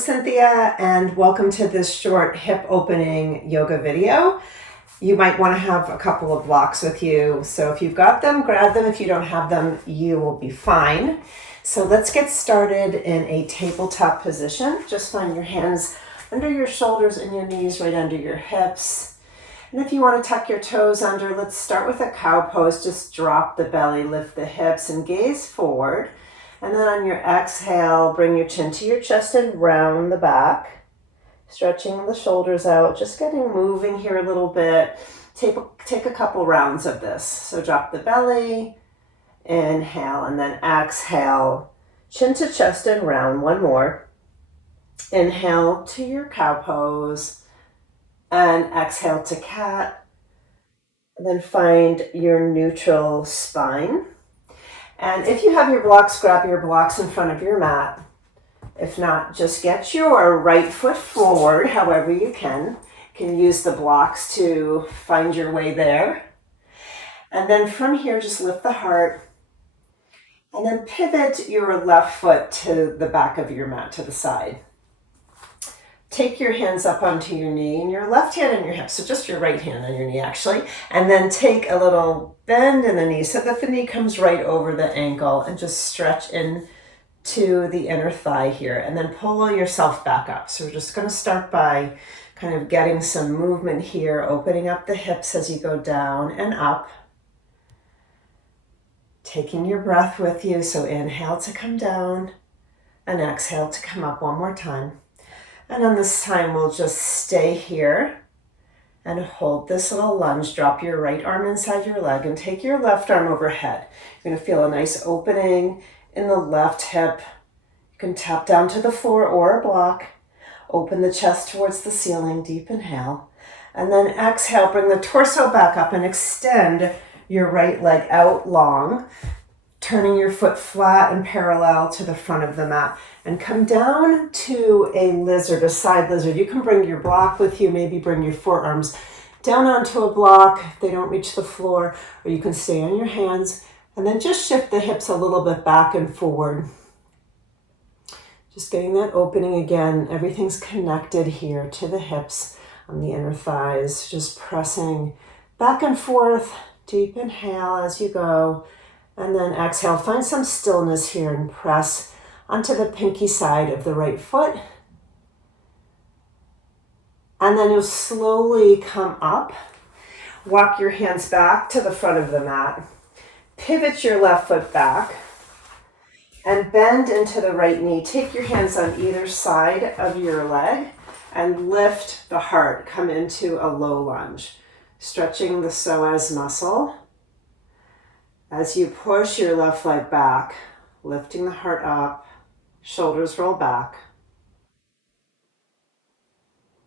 Cynthia, and welcome to this short hip opening yoga video. You might want to have a couple of blocks with you, so if you've got them, grab them. If you don't have them, you will be fine. So let's get started in a tabletop position. Just find your hands under your shoulders and your knees right under your hips. And if you want to tuck your toes under, let's start with a cow pose. Just drop the belly, lift the hips, and gaze forward. And then on your exhale, bring your chin to your chest and round the back, stretching the shoulders out, just getting moving here a little bit. Take a couple rounds of this. So drop the belly, inhale, and then exhale, chin to chest and round. One more. Inhale to your cow pose, and exhale to cat. And then find your neutral spine. And if you have your blocks, grab your blocks in front of your mat. If not, just get your right foot forward, however you can. You can use the blocks to find your way there. And then from here, just lift the heart. And then pivot your left foot to the back of your mat, to the side. Take your hands up onto your knee and your left hand on your hip, so just your right hand on your knee actually, and then take a little bend in the knee so that the knee comes right over the ankle and just stretch in to the inner thigh here and then pull yourself back up. So we're just going to start by kind of getting some movement here, opening up the hips as you go down and up. Taking your breath with you, so inhale to come down and exhale to come up one more time. And on this time, we'll just stay here and hold this little lunge. Drop your right arm inside your leg and take your left arm overhead. You're going to feel a nice opening in the left hip. You can tap down to the floor or a block. Open the chest towards the ceiling. Deep inhale. And then exhale, bring the torso back up and extend your right leg out long, turning your foot flat and parallel to the front of the mat. And come down to a lizard, a side lizard. You can bring your block with you, maybe bring your forearms down onto a block if they don't reach the floor, or you can stay on your hands and then just shift the hips a little bit back and forward. Just getting that opening again. Everything's connected here to the hips on the inner thighs. Just pressing back and forth. Deep inhale as you go. And then exhale. Find some stillness here and press onto the pinky side of the right foot. And then you'll slowly come up. Walk your hands back to the front of the mat. Pivot your left foot back. And bend into the right knee. Take your hands on either side of your leg and lift the heart. Come into a low lunge. Stretching the psoas muscle. As you push your left leg back, lifting the heart up. Shoulders roll back.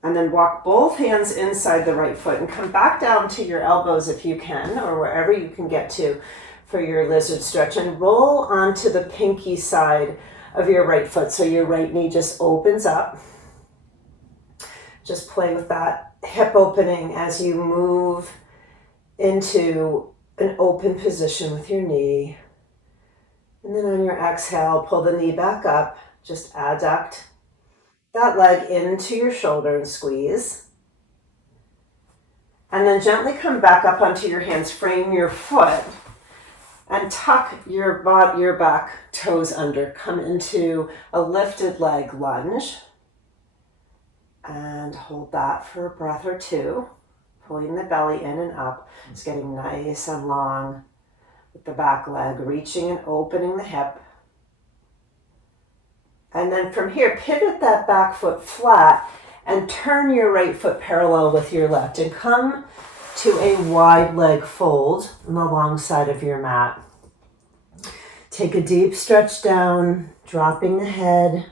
And then walk both hands inside the right foot and come back down to your elbows if you can, or wherever you can get to for your lizard stretch. And roll onto the pinky side of your right foot so your right knee just opens up. Just play with that hip opening as you move into an open position with your knee. And then on your exhale, pull the knee back up. Just adduct that leg into your shoulder and squeeze. And then gently come back up onto your hands. Frame your foot and tuck your back toes under. Come into a lifted leg lunge. And hold that for a breath or two. Pulling the belly in and up. It's getting nice and long. With the back leg, reaching and opening the hip. And then from here, pivot that back foot flat and turn your right foot parallel with your left and come to a wide leg fold on the long side of your mat. Take a deep stretch down, dropping the head,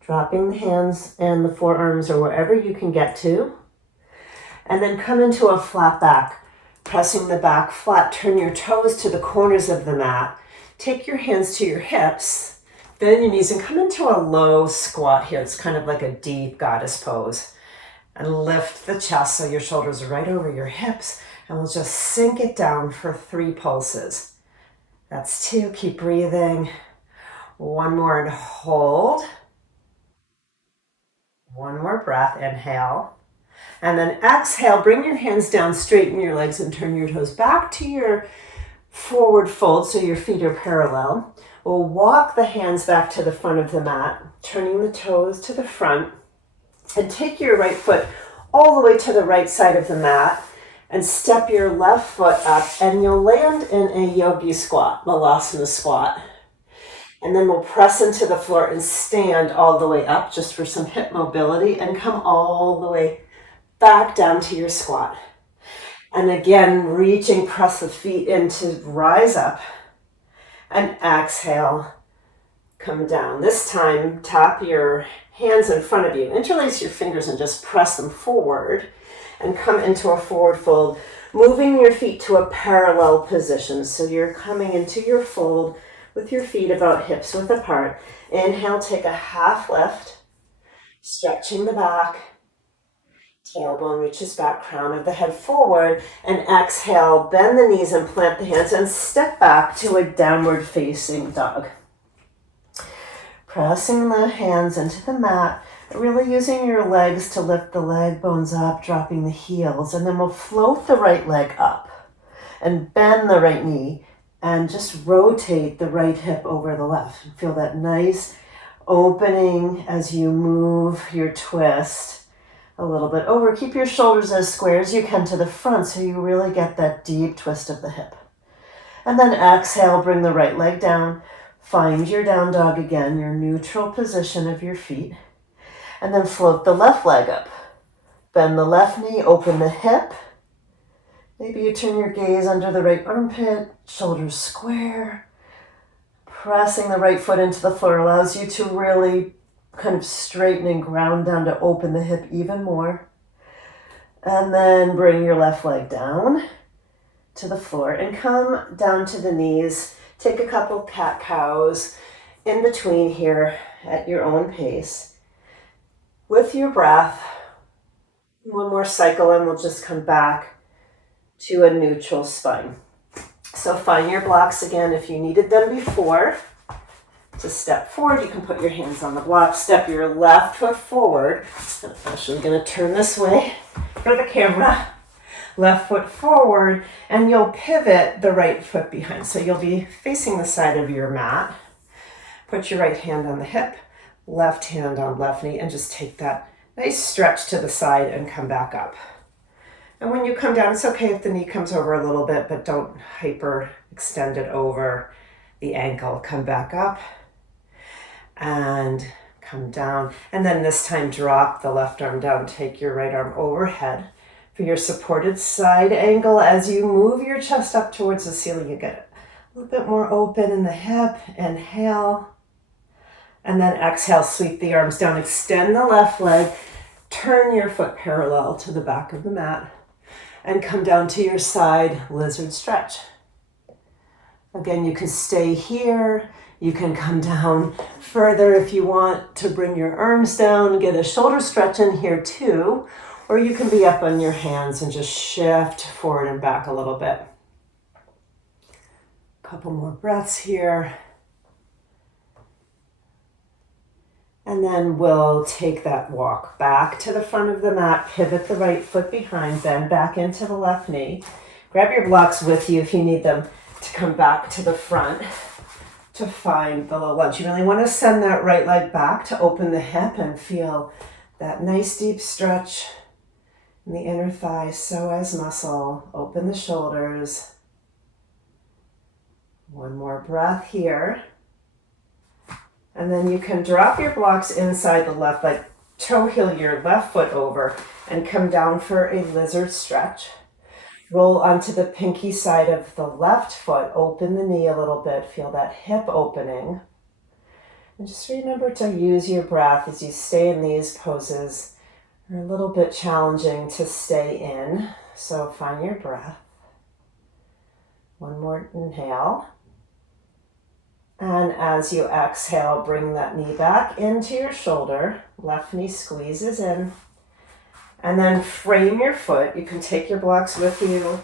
dropping the hands and the forearms or wherever you can get to. And then come into a flat back. Pressing the back flat, turn your toes to the corners of the mat. Take your hands to your hips, bend your knees and come into a low squat here. It's kind of like a deep goddess pose. And lift the chest so your shoulders are right over your hips. And we'll just sink it down for 3 pulses. That's 2. Keep breathing. One more and hold. One more breath, inhale. And then exhale, bring your hands down, straighten your legs and turn your toes back to your forward fold so your feet are parallel. We'll walk the hands back to the front of the mat, turning the toes to the front, and take your right foot all the way to the right side of the mat and step your left foot up, and you'll land in a yogi squat, malasana squat. And then we'll press into the floor and stand all the way up just for some hip mobility and come all the way back down to your squat. And again, reaching, press the feet in to rise up and exhale, come down. This time, tap your hands in front of you. Interlace your fingers and just press them forward and come into a forward fold, moving your feet to a parallel position. So you're coming into your fold with your feet about hips width apart. Inhale, take a half lift, stretching the back. Tailbone reaches back, crown of the head forward, and exhale, bend the knees and plant the hands and step back to a downward facing dog. Pressing the hands into the mat, really using your legs to lift the leg bones up, dropping the heels, and then we'll float the right leg up and bend the right knee and just rotate the right hip over the left. Feel that nice opening as you move your twist a little bit over. Keep your shoulders as square as you can to the front so you really get that deep twist of the hip. And then exhale, bring the right leg down. Find your down dog again, your neutral position of your feet. And then float the left leg up. Bend the left knee, open the hip. Maybe you turn your gaze under the right armpit, shoulders square. Pressing the right foot into the floor allows you to really kind of straighten and ground down to open the hip even more. And then bring your left leg down to the floor and come down to the knees. Take a couple cat-cows in between here at your own pace. With your breath, one more cycle and we'll just come back to a neutral spine. So find your blocks again if you needed them before. To step forward, you can put your hands on the block, step your left foot forward. I'm actually going to turn this way for the camera. Left foot forward, and you'll pivot the right foot behind. So you'll be facing the side of your mat. Put your right hand on the hip, left hand on left knee, and just take that nice stretch to the side and come back up. And when you come down, it's okay if the knee comes over a little bit, but don't hyper extend it over the ankle. Come back up and come down. And then this time, drop the left arm down. Take your right arm overhead for your supported side angle. As you move your chest up towards the ceiling, you get a little bit more open in the hip. Inhale. And then exhale, sweep the arms down. Extend the left leg. Turn your foot parallel to the back of the mat. And come down to your side lizard stretch. Again, you can stay here. You can come down further if you want to bring your arms down, get a shoulder stretch in here too. Or you can be up on your hands and just shift forward and back a little bit. Couple more breaths here. And then we'll take that walk back to the front of the mat, pivot the right foot behind, bend back into the left knee. Grab your blocks with you if you need them to come back to the front to find the low lunge. You really want to send that right leg back to open the hip and feel that nice deep stretch in the inner thigh, psoas muscle. Open the shoulders. One more breath here. And then you can drop your blocks inside the left leg, toe heel your left foot over, and come down for a lizard stretch. Roll onto the pinky side of the left foot, open the knee a little bit, feel that hip opening. And just remember to use your breath as you stay in these poses. They're a little bit challenging to stay in, so find your breath. One more inhale. And as you exhale, bring that knee back into your shoulder. Left knee squeezes in. And then frame your foot. You can take your blocks with you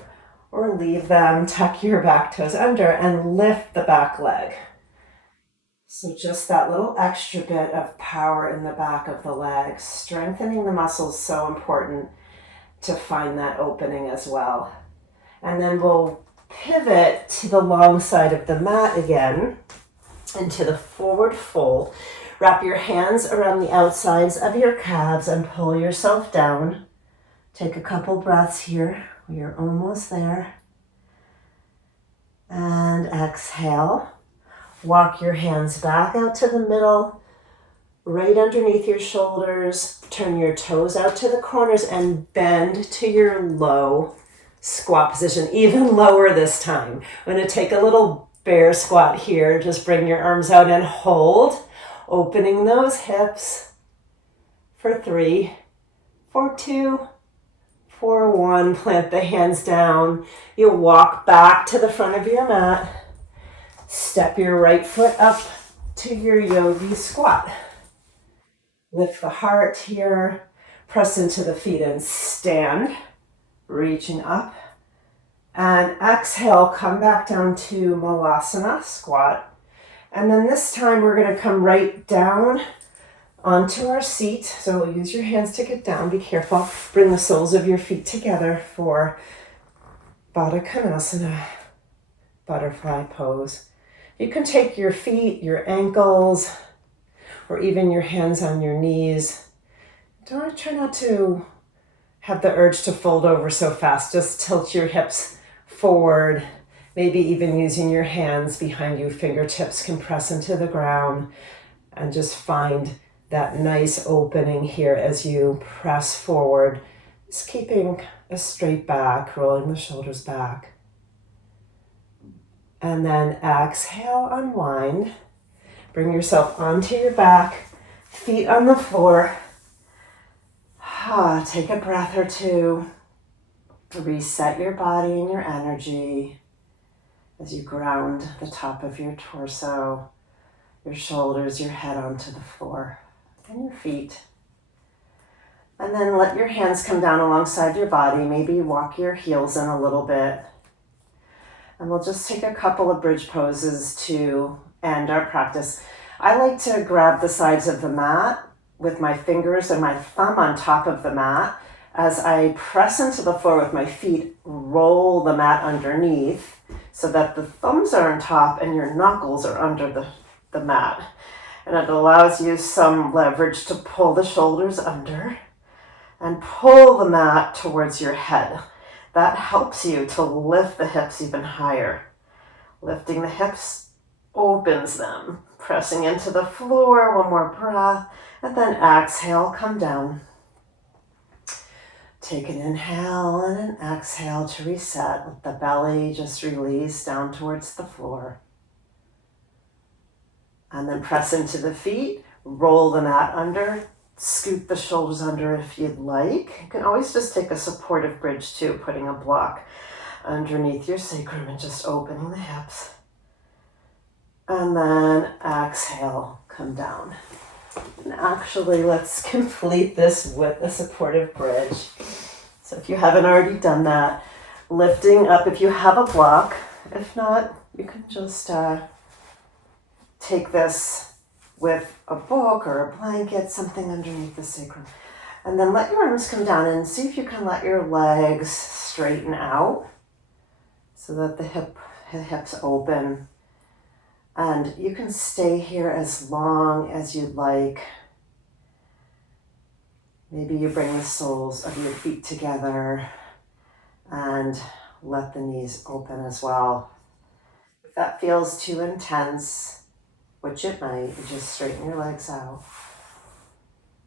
or leave them. Tuck your back toes under and lift the back leg. So just that little extra bit of power in the back of the legs. Strengthening the muscles is so important to find that opening as well. And then we'll pivot to the long side of the mat again, into the forward fold. Wrap your hands around the outsides of your calves and pull yourself down. Take a couple breaths here. You're almost there. And exhale. Walk your hands back out to the middle, right underneath your shoulders. Turn your toes out to the corners and bend to your low squat position, even lower this time. I'm going to take a little bear squat here. Just bring your arms out and hold, opening those hips for 3, for 2, for 1. Plant the hands down. You'll walk back to the front of your mat. Step your right foot up to your yogi squat. Lift the heart here. Press into the feet and stand. Reaching up. And exhale, come back down to Malasana, squat. And then this time we're going to come right down onto our seat. So we'll use your hands to get down. Be careful. Bring the soles of your feet together for Baddha Konasana, butterfly pose. You can take your feet, your ankles, or even your hands on your knees. Try not to have the urge to fold over so fast. Just tilt your hips forward, maybe even using your hands behind you. Fingertips can press into the ground, and just find that nice opening here as you press forward. Just keeping a straight back, rolling the shoulders back. And then exhale, unwind. Bring yourself onto your back, feet on the floor. Take a breath or two. Reset your body and your energy as you ground the top of your torso, your shoulders, your head onto the floor, and your feet. And then let your hands come down alongside your body. Maybe walk your heels in a little bit. And we'll just take a couple of bridge poses to end our practice. I like to grab the sides of the mat with my fingers and my thumb on top of the mat. As I press into the floor with my feet, roll the mat underneath so that the thumbs are on top and your knuckles are under the mat. And it allows you some leverage to pull the shoulders under and pull the mat towards your head. That helps you to lift the hips even higher. Lifting the hips opens them. Pressing into the floor, one more breath, and then exhale, come down. Take an inhale and an exhale to reset. Let the belly just release down towards the floor. And then press into the feet, roll the mat under, scoot the shoulders under if you'd like. You can always just take a supportive bridge too, putting a block underneath your sacrum and just opening the hips. And then exhale, come down. And actually, let's complete this with a supportive bridge. So if you haven't already done that, lifting up if you have a block. If not, you can just take this with a book or a blanket, something underneath the sacrum. And then let your arms come down and see if you can let your legs straighten out so that the hips open. And you can stay here as long as you'd like. Maybe you bring the soles of your feet together and let the knees open as well. If that feels too intense, which it might, you just straighten your legs out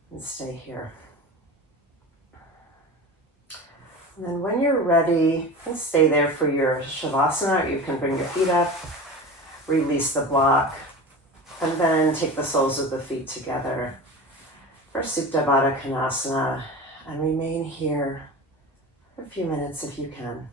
and stay here. And then when you're ready, you can stay there for your Shavasana, or you can bring your feet up. Release the block, and then take the soles of the feet together for Supta Baddha Konasana, and remain here for a few minutes if you can.